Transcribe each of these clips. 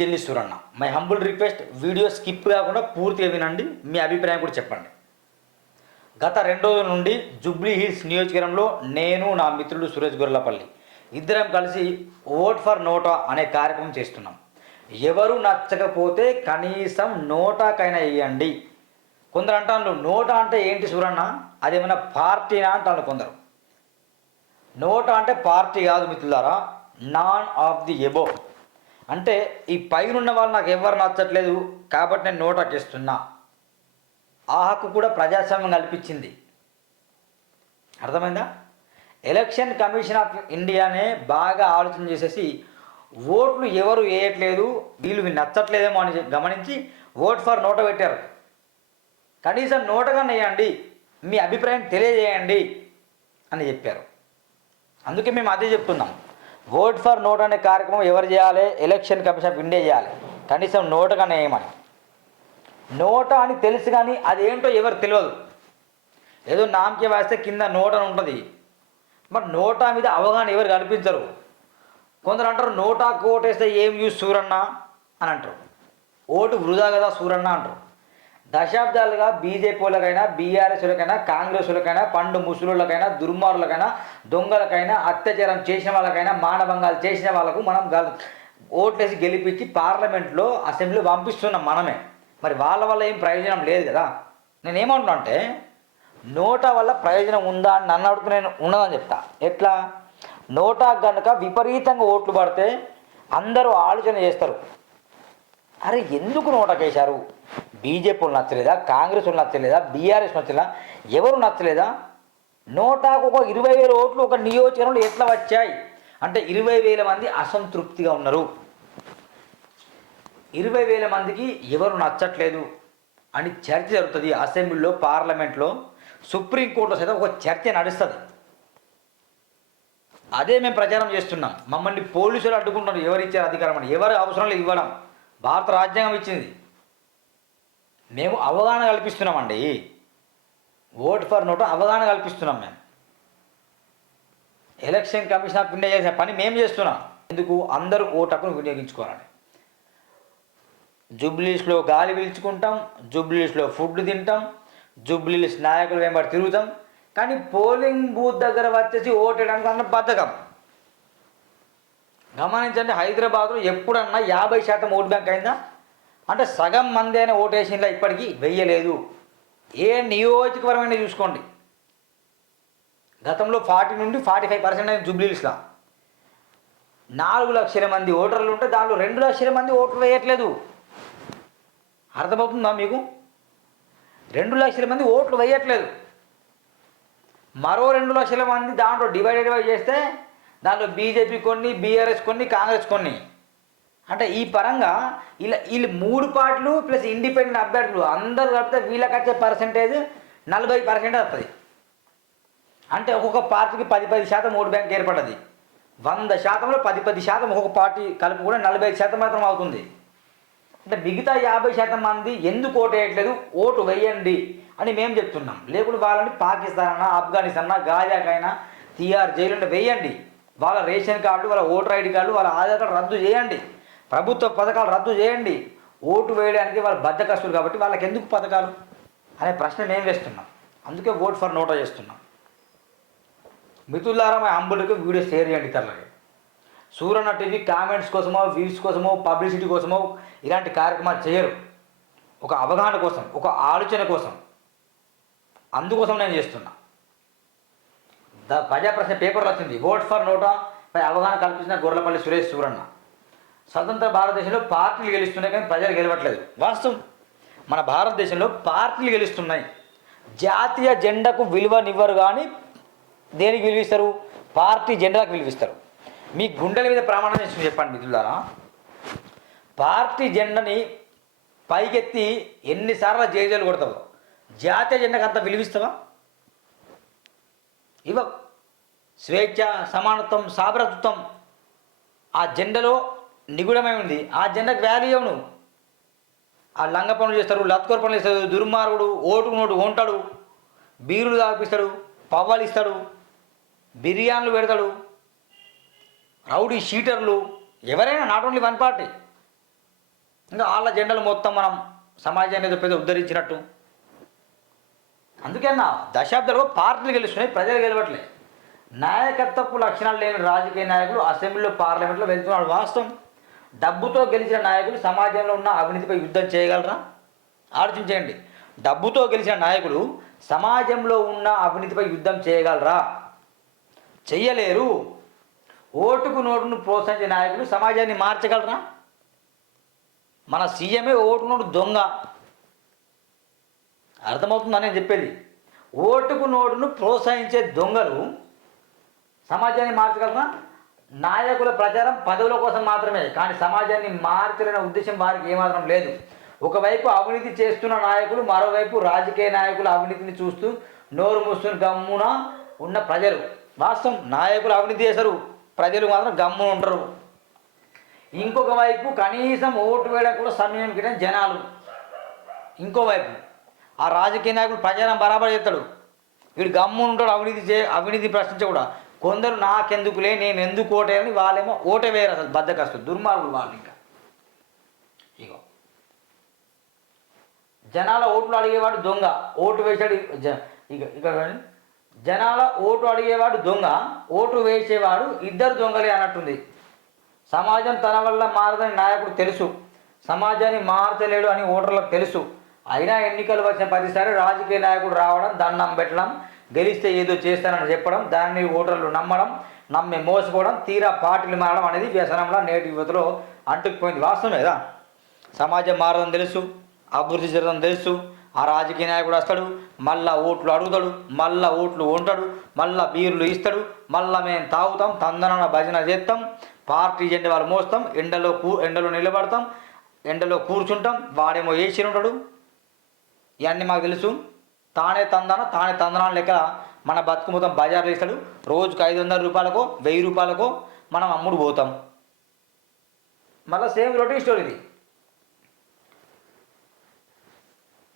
నేను మీ Suranna my humble request video skip కాకుండా పూర్తిగా వినండి మీ అభిప్రాయం కూడా చెప్పండి. గత రెండు రోజుల నుండి జుబ్లీ హిల్స్ నియోజకవర్గంలో నేను నా మిత్రుడు సురేష్ గొర్రెలపల్లి ఇద్దరం కలిసి ఓట్ ఫర్ నోటా అనే కార్యక్రమం చేస్తున్నాం. ఎవరు నచ్చకపోతే కనీసం నోటాకైనా వేయండి. కొందరు అంటాను నోటా అంటే ఏంటి సూరన్న? అదేమైనా పార్టీనా అంటాను కొందరు. నోటా అంటే పార్టీ కాదు మిత్రులారా నాన్ ఆఫ్ ది ఎబో అంటే ఈ పైనున్న వాళ్ళు నాకు ఎవరు నచ్చట్లేదు కాబట్టి నేను నోటకిస్తున్నా ఆ హక్కు కూడా ప్రజాస్వామ్యం కల్పించింది. అర్థమైందా? ఎలక్షన్ కమిషన్ ఆఫ్ ఇండియానే బాగా ఆలోచన చేసేసి ఓట్లు ఎవరు వేయట్లేదు వీళ్ళు వీళ్ళు నచ్చట్లేదేమో అని గమనించి ఓట్ ఫర్ నోట పెట్టారు. కనీసం నోటగా వేయండి మీ అభిప్రాయం తెలియజేయండి అని చెప్పారు. అందుకే మేము అదే చెప్తున్నాం. ఓట్ ఫర్ నోట్ అనే కార్యక్రమం ఎవరు చేయాలి? ఎలక్షన్ కమిషన్ ఆఫ్ ఇండియా చేయాలి. కనీసం నోటగా ఏమని? నోట అని తెలుసు కానీ అదేంటో ఎవరు తెలియదు ఏదో నామకే వేస్తే కింద నోట అని ఉంటుంది. మరి నోటా మీద అవగాహన ఎవరు కనిపించరు కొందరు అంటారు నోటా కోటేస్తే ఏం యూజ్ సూరన్న? అని అంటారు. ఓటు వృధా కదా సూరన్న అంటారు. దశాబ్దాలుగా బీజేపీలకైనా బీఆర్ఎస్లకైనా కాంగ్రెస్లకైనా పండు ముసలులకైనా దుర్మార్లకైనా దొంగలకైనా అత్యాచారం చేసిన వాళ్ళకైనా మానభంగాలు చేసిన వాళ్ళకు మనం ఓట్లేసి గెలిపించి పార్లమెంట్లో అసెంబ్లీ పంపిస్తున్నాం మనమే. మరి వాళ్ళ వల్ల ఏం ప్రయోజనం లేదు కదా? నేను ఏమంటున్నా అంటే నోటా వల్ల ప్రయోజనం ఉందా అని నన్ను అడుగుతూ నేను ఉన్నదని చెప్తా. ఎట్లా? నోటా కనుక విపరీతంగా ఓట్లు పడితే అందరూ ఆలోచన చేస్తారు. అరే ఎందుకు నోటకేశారు బీజేపీ నచ్చలేదా? కాంగ్రెస్ వాళ్ళు నచ్చలేదా? బీఆర్ఎస్ నచ్చలేదా? ఎవరు నచ్చలేదా? నోటాకు ఒక ఇరవై వేల ఓట్లు ఒక నియోజకవర్గంలో ఎట్లా వచ్చాయి? అంటే ఇరవై వేల మంది అసంతృప్తిగా ఉన్నారు. ఇరవై వేల మందికి ఎవరు నచ్చట్లేదు అని చర్చ జరుగుతుంది. అసెంబ్లీలో పార్లమెంట్లో సుప్రీంకోర్టులో సైతం ఒక చర్చ నడుస్తుంది. అదే మేము ప్రచారం చేస్తున్నాం. మమ్మల్ని పోలీసులు అడ్డుకుంటున్నారు. ఎవరు ఇచ్చారు అధికారం అని? ఎవరు అవసరం లేదు ఇవ్వడం. భారత రాజ్యాంగం ఇచ్చింది. మేము అవగాహన కల్పిస్తున్నామండి. ఓట్ ఫర్ నోటు అవగాహన కల్పిస్తున్నాం మేము. ఎలక్షన్ కమిషన్ ఆఫ్ ఇండియా చేసిన పని మేము చేస్తున్నాం. ఎందుకు? అందరూ ఓటు హక్కును వినియోగించుకోవాలని జూబ్లీస్లో గాలి పీల్చుకుంటాం జూబ్లీస్లో ఫుడ్ తింటాం జూబ్లీస్ నాయకులు వెంబడి తిరుగుతాం. కానీ పోలింగ్ బూత్ దగ్గర వచ్చేసి ఓటేయడానికి అన్న బద్ధకం. గమనించండి హైదరాబాద్లో ఎప్పుడన్నా యాభై శాతం ఓట్ బ్యాంక్ అయిందా? అంటే సగం మంది అయిన ఓటేషన్లో ఇప్పటికీ వెయ్యలేదు. ఏ నియోజకవర్గమైనా చూసుకోండి. గతంలో ఫార్టీ నుండి ఫార్టీ ఫైవ్ పర్సెంట్ అయిన జూబ్లీస్లో నాలుగు లక్షల మంది ఓటర్లు ఉంటే దాంట్లో రెండు లక్షల మంది ఓట్లు వేయట్లేదు. అర్థమవుతుందా మీకు? రెండు లక్షల మంది ఓట్లు వేయట్లేదు. మరో రెండు లక్షల మంది దాంట్లో డివైడెడ్ బై చేస్తే దాంట్లో బీజేపీ కొన్ని బీఆర్ఎస్ కొన్ని కాంగ్రెస్ కొన్ని. అంటే ఈ పరంగా ఇలా వీళ్ళు మూడు పార్టీలు ప్లస్ ఇండిపెండెంట్ అభ్యర్థులు అందరూ కలిపితే వీళ్ళకి వచ్చే పర్సంటేజ్ నలభై పర్సెంట్ వస్తుంది అంటే ఒక్కొక్క పార్టీకి పది పది శాతం ఓటు బ్యాంక్ ఏర్పడ్డది. వంద శాతంలో పది పది శాతం ఒక్కొక్క పార్టీ కలిపి కూడా నలభై శాతం మాత్రం అవుతుంది. అంటే మిగతా యాభై శాతం మంది ఎందుకు ఓటు వేయట్లేదు? ఓటు వేయండి అని మేము చెప్తున్నాం. లేకుంటే వాళ్ళని పాకిస్తాన్ అన్నా ఆఫ్ఘనిస్తాన్ అన్నా గాజాకైనా తీఆర్ జైలు వేయండి. వాళ్ళ రేషన్ కార్డు వాళ్ళ ఓటర్ ఐడి కార్డు వాళ్ళ ఆధార్ కార్డు రద్దు చేయండి. ప్రభుత్వ పథకాలు రద్దు చేయండి. ఓటు వేయడానికి వాళ్ళు బద్దకస్తులు కాబట్టి వాళ్ళకి ఎందుకు పథకాలు? అనే ప్రశ్న నేను వేస్తున్నాను అందుకే ఓట్ ఫర్ నోటా చేస్తున్నాం. మిత్రులారా మా అంబులకు వీడియో షేర్ చేయండి ఇతరులకి సూరన్న టీవీ కామెంట్స్ కోసమో వ్యూస్ కోసమో పబ్లిసిటీ కోసమో ఇలాంటి కార్యక్రమాలు చేయరు. ఒక అవగాహన కోసం ఒక ఆలోచన కోసం. అందుకోసం నేను చేస్తున్నా. ద ప్రజాప్రశ్న పేపర్లో వచ్చింది ఓట్ ఫర్ నోటా పై అవగాహన కల్పించిన గొర్రెలపల్లి సురేష్ సూరన్న. స్వతంత్ర భారతదేశంలో పార్టీలు గెలుస్తున్నాయి కానీ ప్రజలు గెలవట్లేదు. వాస్తవం. మన భారతదేశంలో పార్టీలు గెలుస్తున్నాయి. జాతీయ జెండాకు విలువనివ్వరు కానీ దేనికి విలువిస్తారు? పార్టీ జెండాకు విలువిస్తారు. మీ గుండెల మీద ప్రమాణం చేసి చెప్పండి మిత్రులారా. పార్టీ జెండాని పైకెత్తి ఎన్నిసార్లు జేజేలు కొడతావు? జాతీయ జెండాకు అంత విలువిస్తావా? ఇవ్వ స్వేచ్ఛ సమానత్వం సాభరతత్వం ఆ జెండలో నిగుడమై ఉంది. ఆ జెండాకు వాల్యూ ఇవ్వవు నువ్వు ఆ లంగ పనులు చేస్తారు లత్కోర పనులు చేస్తారు దుర్మార్గుడు ఓటు నోటు కొంటాడు బీరులు తాగిపిస్తాడు పవ్వాలు ఇస్తాడు బిర్యానీలు పెడతాడు రౌడీ షీటర్లు ఎవరైనా నాట్ ఓన్లీ వన్ పార్టీ ఇంకా వాళ్ళ జెండలు మొత్తం మనం సమాజాన్ని ఏదో పెద్ద ఉద్ధరించినట్టు. అందుకన్నా దశాబ్దాలుగా పార్టీలు గెలుస్తున్నాయి ప్రజలు గెలవట్లే. నాయకత్వపు లక్షణాలు లేని రాజకీయ నాయకులు అసెంబ్లీలో పార్లమెంట్లో వెళ్తున్నాడు వాస్తవం. డబ్బుతో గెలిచిన నాయకులు సమాజంలో ఉన్న అవినీతిపై యుద్ధం చేయగలరా? ఆలోచించండి. డబ్బుతో గెలిచిన నాయకులు సమాజంలో ఉన్న అవినీతిపై యుద్ధం చేయగలరా? చెయ్యలేరు. ఓటుకు నోటును ప్రోత్సహించే నాయకులు సమాజాన్ని మార్చగలరా? మన సీఎమే ఓటు నోటు దొంగ. అర్థమవుతుందని నేను చెప్పేది? ఓటుకు నోటును ప్రోత్సహించే దొంగలు సమాజాన్ని మార్చగలరా? నాయకుల ప్రచారం పదవుల కోసం మాత్రమే కానీ సమాజాన్ని మార్చలేని ఉద్దేశం వారికి ఏమాత్రం లేదు. ఒకవైపు అవినీతి చేస్తున్న నాయకులు మరోవైపు రాజకీయ నాయకుల అవినీతిని చూస్తూ నోరు మూస్తున్న గమ్మున ఉన్న ప్రజలు. వాస్తవం నాయకులు అవినీతి చేశారు ప్రజలు మాత్రం గమ్మున ఉంటారు ఇంకొక వైపు కనీసం ఓటు వేయడం కూడా సమయం కింద జనాలు. ఇంకోవైపు ఆ రాజకీయ నాయకుడు ప్రచారం బరాబర్ చేస్తాడు. వీడు గమ్మున ఉంటాడు అవినీతి చే అవినీతి ప్రశ్నించ కూడా కొందరు నాకెందుకులే నేను ఎందుకు ఓటేయాలని వాళ్ళేమో ఓటే వేయరు అసలు బద్దకస్తు దుర్మార్గులు వాళ్ళు ఇంకా. ఇగో. జనాల ఓట్లు అడిగేవాడు దొంగ ఓటు వేసాడు ఇక ఇక్కడ జనాల ఓటు అడిగేవాడు దొంగ ఓటు వేసేవాడు ఇద్దరు దొంగలే అన్నట్టుంది. సమాజం తన వల్ల మారదని నాయకుడు తెలుసు సమాజాన్ని మార్చలేడు అని ఓటర్లకు తెలుసు. అయినా ఎన్నికలు వచ్చిన ప్రతిసారి రాజకీయ నాయకుడు రావడం దండం పెట్టడం గెలిస్తే ఏదో చేస్తానని చెప్పడం దాన్ని ఓటర్లు నమ్మడం నమ్మి మోసపోవడం తీరా పార్టీలు మారడం అనేది వ్యసనంలో నేటి యువతలో అంటుకుపోయింది. వాస్తవం కదా? సమాజం మారదని తెలుసు అభివృద్ధి జరగదని తెలుసు ఆ రాజకీయ నాయకుడు వస్తాడు మళ్ళా ఓట్లు అడుగుతాడు మళ్ళా ఓట్లు ఉంటాడు మళ్ళా బీర్లు ఇస్తాడు మళ్ళా మేము తాగుతాం తందనన భజన చేస్తాం పార్టీ జెండా వాళ్ళు మోస్తాం ఎండలో కూ ఎండలో నిలబడతాం ఎండలో కూర్చుంటాం వాడేమో ఏసీ ఉంటాడు. ఇవన్నీ మాకు తెలుసు. తానే తందన తానే తందన లెక్క మన బతుకు మొత్తం బజార్లో ఇస్తాడు. రోజుకు ఐదు వందల రూపాయలకో వెయ్యి రూపాయలకో మనం అమ్ముడు పోతాం. మళ్ళీ సేమ్ రొటీన్ స్టోరీ ఇది.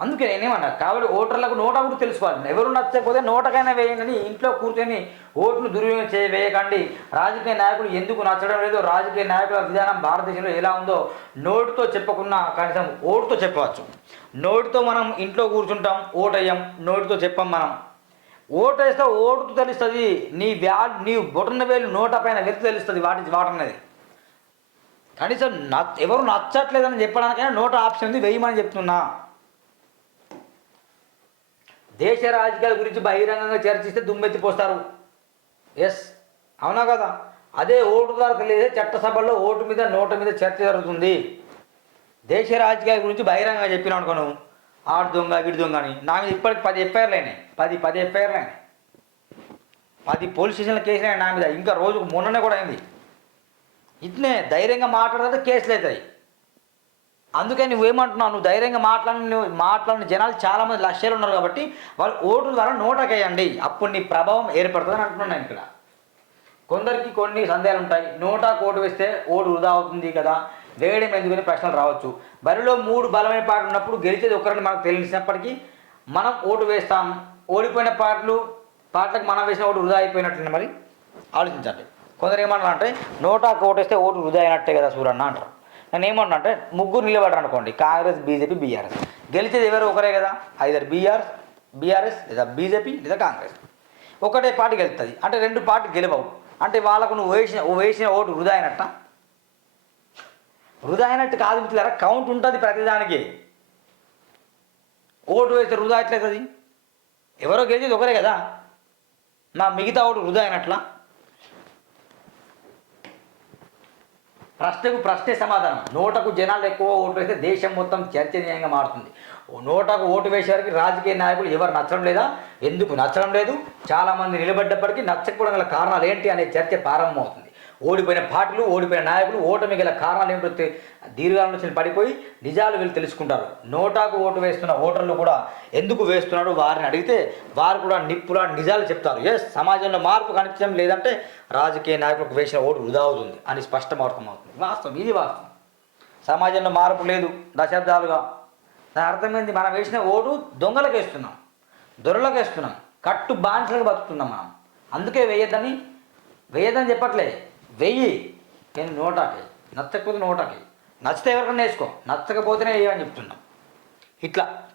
అందుకే నేనేమన్నా కాబట్టి ఓటర్లకు నోట కూడా తెలుసుకోవాలి. ఎవరు నచ్చకపోతే నోటకైనా వేయండి ఇంట్లో కూర్చొని ఓటును దుర్వినియోగం చేయ వేయకండి. రాజకీయ నాయకులు ఎందుకు నచ్చడం లేదో? రాజకీయ నాయకుల విధానం భారతదేశంలో ఎలా ఉందో నోటుతో చెప్పకున్నా కనీసం ఓటుతో చెప్పవచ్చు. నోటితో మనం ఇంట్లో కూర్చుంటాం ఓటయ్యం. నోటితో చెప్పం మనం. ఓటు వేస్తే తెలుస్తుంది నీ వ్యా నీ బొటన వేలు నోట పైన వ్యక్తి తెలుస్తుంది వాటి వాటన్నది కనీసం నచ్చ ఎవరు నచ్చట్లేదని చెప్పడానికైనా నోట ఆప్షన్ ఉంది వేయమని చెప్తున్నా. దేశ రాజకీయాల గురించి బహిరంగంగా చర్చిస్తే దుమ్మెత్తిపోస్తారు. ఎస్ అవునా కదా? అదే ఓటుదారు తెలియదే చట్టసభల్లో ఓటు మీద నోటు మీద చర్చ జరుగుతుంది. దేశ రాజకీయాల గురించి బహిరంగంగా చెప్పిన అనుకోను ఆడు దొంగ వీడి దొంగ అని. నా మీద ఇప్పటికి పది ఎఫ్ఐఆర్లు అయినాయి పది పది ఎఫ్ఐఆర్లు అయినాయి పది పోలీస్ స్టేషన్లో కేసులు అయినాయి నా మీద. ఇంకా రోజుకు మొన్ననే కూడా అయింది. ఇట్నే ధైర్యంగా మాట్లాడితే కేసులు అవుతాయి. అందుకే నువ్వేమంటున్నావు? నువ్వు ధైర్యంగా మాట్లాడిన నువ్వు మాట్లాడిన జనాలు చాలామంది లక్ష్యాలు ఉన్నారు కాబట్టి వాళ్ళు ఓటు ద్వారా నోటకేయండి. అప్పుడు నీ ప్రభావం ఏర్పడుతుందని అంటున్నాను నేను ఇక్కడ. కొందరికి కొన్ని సందేహాలు ఉంటాయి. నోటా ఓటు వేస్తే ఓటు వృధా అవుతుంది కదా. వేయడం ఎందుకని ప్రశ్నలు రావచ్చు. బరిలో మూడు బలమైన పాటలు ఉన్నప్పుడు గెలిచేది ఒకరిని మనకు తెలిసినప్పటికీ మనం ఓటు వేస్తాం. ఓడిపోయిన పార్టీలు పార్టీలకు మనం వేసిన ఓటు వృధా అయిపోయినట్టు మరి. ఆలోచించండి. కొందరు ఏమంటారు అంటే నోటా ఓటేస్తే ఓటు వృధా అయినట్టే కదా సూరన్న అంటారు. నేను ఏమన్నా అంటే ముగ్గురు నిలబడరు అనుకోండి కాంగ్రెస్ బీజేపీ బీఆర్ఎస్. గెలిచేది ఎవరు ఒకరే కదా ఐదర్ బీఆర్ బీఆర్ఎస్ లేదా బీజేపీ లేదా కాంగ్రెస్. ఒకటే పార్టీ గెలుస్తుంది అంటే రెండు పార్టీ గెలవవు. అంటే వాళ్ళకు నువ్వు వేసిన వేసిన ఓటు వృధా అయినట్ట? వృధా అయినట్టు కాదు మిత్రులారా కౌంట్ ఉంటుంది ప్రతిదానికి. ఓటు వేస్తే వృధా ఎట్లయితుంది? ఎవరో గెలిచేది ఒకరే కదా. నా మిగతా ఓటు వృధా అయినట్లా ప్రశ్నకు ప్రశ్నే సమాధానం. నోటకు జనాలు ఎక్కువ ఓటు వేస్తే దేశం మొత్తం చర్చనీయంగా మారుతుంది. నూటకు నోటకు ఓటు వేసేవారికి రాజకీయ నాయకులు ఎవరు నచ్చడం లేదా? ఎందుకు నచ్చడం లేదు? చాలామంది నిలబడ్డప్పటికీ నచ్చకపోవడం గల కారణాలు ఏంటి అనే చర్చ ప్రారంభమవుతుంది. ఓడిపోయిన పార్టీలు ఓడిపోయిన నాయకులు ఓటమి గల కారణాలు ఏమిటో దీర్ఘాలోచన పడిపోయి నిజాలు వీళ్ళు తెలుసుకుంటారు. నోటాకు ఓటు వేస్తున్న ఓటర్లు కూడా ఎందుకు వేస్తున్నాడు వారిని అడిగితే వారు కూడా నిప్పులా నిజాలు చెప్తారు. ఎస్ సమాజంలో మార్పు కనిపించడం లేదంటే రాజకీయ నాయకులకు వేసిన ఓటు వృధా అవుతుంది అని స్పష్టం అర్థమవుతుంది. వాస్తవం ఇది వాస్తవం. సమాజంలో మార్పు లేదు దశాబ్దాలుగా. దాని అర్థమైంది మనం వేసిన ఓటు దొంగలకు వేస్తున్నాం దొరలకు వేస్తున్నాం కట్టు బానిసలకు బతుకుతున్నాం మనం. అందుకే వేయద్దని వేయద్దని చెప్పట్లే. వెయ్యి. కానీ నోటాకి. నచ్చకపోతే నోటాకి. నచ్చితే ఎవరికన్నా వేసుకో. నచ్చకపోతేనే వేయని చెప్తున్నాం. ఇట్లా.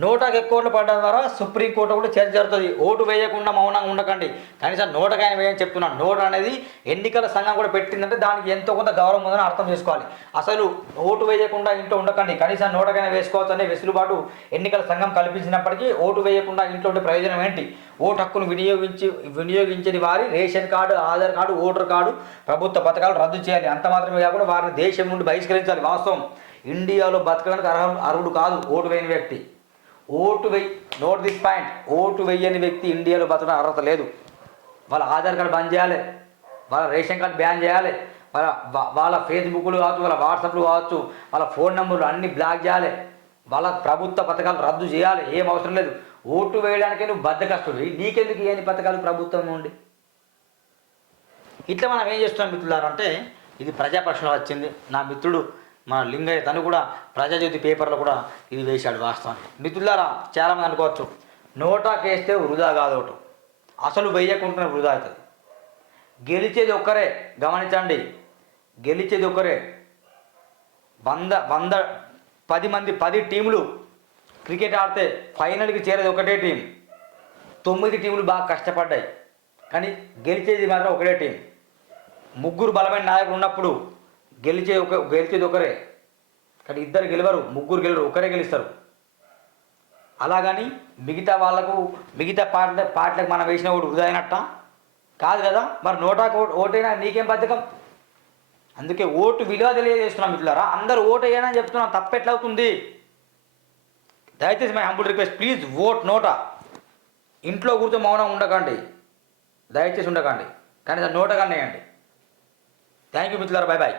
నూటకు ఎక్కువ ఓట్లు పడడం ద్వారా సుప్రీంకోర్టు కూడా చర్చ జరుగుతుంది. ఓటు వేయకుండా మౌనంగా ఉండకండి. కనీసం నూటకైనా వేయని చెప్తున్నాను. నోటు అనేది ఎన్నికల సంఘం కూడా పెట్టిందంటే దానికి ఎంతో కొంత గౌరవం ఉందని అర్థం చేసుకోవాలి. అసలు ఓటు వేయకుండా ఇంట్లో ఉండకండి. కనీసం నూటకైనా వేసుకోవచ్చు అనే వెసులుబాటు ఎన్నికల సంఘం కల్పించినప్పటికీ ఓటు వేయకుండా ఇంట్లో ఉండే ప్రయోజనం ఏంటి? ఓటు హక్కును వినియోగించి వినియోగించని వారి ration card Aadhaar card voter card ప్రభుత్వ పథకాలు రద్దు చేయాలి. అంత మాత్రమే కాకుండా వారిని దేశం నుండి బహిష్కరించాలి. వాస్తవం. ఇండియాలో బతకడానికి అర్హ అర్హుడు కాదు ఓటు వేయని వ్యక్తి. ఓటు వెయ్యి నోట్ దిస్ పాయింట్. ఓటు వెయ్యని వ్యక్తి ఇండియాలో బతకడం అర్హత లేదు. వాళ్ళ ఆధార్ కార్డు బంద్ చేయాలి. వాళ్ళ రేషన్ కార్డు బ్యాన్ చేయాలి. వాళ్ళ వాళ్ళ ఫేస్బుక్లు కావచ్చు వాళ్ళ వాట్సాప్లు కావచ్చు వాళ్ళ ఫోన్ నెంబర్లు అన్ని బ్లాక్ చేయాలి. వాళ్ళ ప్రభుత్వ పథకాలు రద్దు చేయాలి. ఏం అవసరం లేదు. ఓటు వేయడానికే నువ్వు బద్దకస్తుడు నీకెందుకు ఏని పథకాలు ప్రభుత్వం నుండి? ఇట్లా మనం ఏం చేస్తున్నాం మిత్రులారంటే ఇది ప్రజాపక్షంలో వచ్చింది. నా మిత్రుడు మన లింగయ్య తను కూడా ప్రజాజ్యోతి పేపర్లో కూడా ఇది వేశాడు వాస్తవానికి. మిత్రులారా చాలామంది అనుకోవచ్చు నోటా కేస్తే వృధా కాదు అసలు వేయకుండానే వృధా అవుతుంది. గెలిచేది ఒక్కరే గమనించండి గెలిచేది ఒక్కరే. వంద వంద పది మంది పది టీములు క్రికెట్ ఆడితే ఫైనల్కి చేరేది ఒకటే టీం. తొమ్మిది టీములు బాగా కష్టపడ్డాయి. కానీ గెలిచేది మాత్రం ఒకటే టీం. ముగ్గురు బలమైన నాయకులు ఉన్నప్పుడు గెలిచే ఒక గెలిచేది ఒకరే. కానీ ఇద్దరు గెలవరు ముగ్గురు గెలవరు ఒకరే గెలుస్తారు. అలాగని మిగతా వాళ్ళకు మిగతా పాటల పాటలకు మనం వేసిన ఓటు వృధాయినట్ట కాదు కదా? మరి నోటాకు ఓ- ఓటైనా నీకేం బద్ధకం అందుకే ఓటు విలువ తెలియజేస్తున్నాం మిత్రులారా. అందరు ఓటు వేయనని చెప్తున్నాం తప్పెట్లవుతుంది దయచేసి my humble request please vote NOTA. ఇంట్లో కూర్చో మౌనం ఉండకండి. దయచేసి ఉండకండి. కానీ నోటగానే వేయండి. థ్యాంక్ యూ మిత్రులారా బాయ్ బాయ్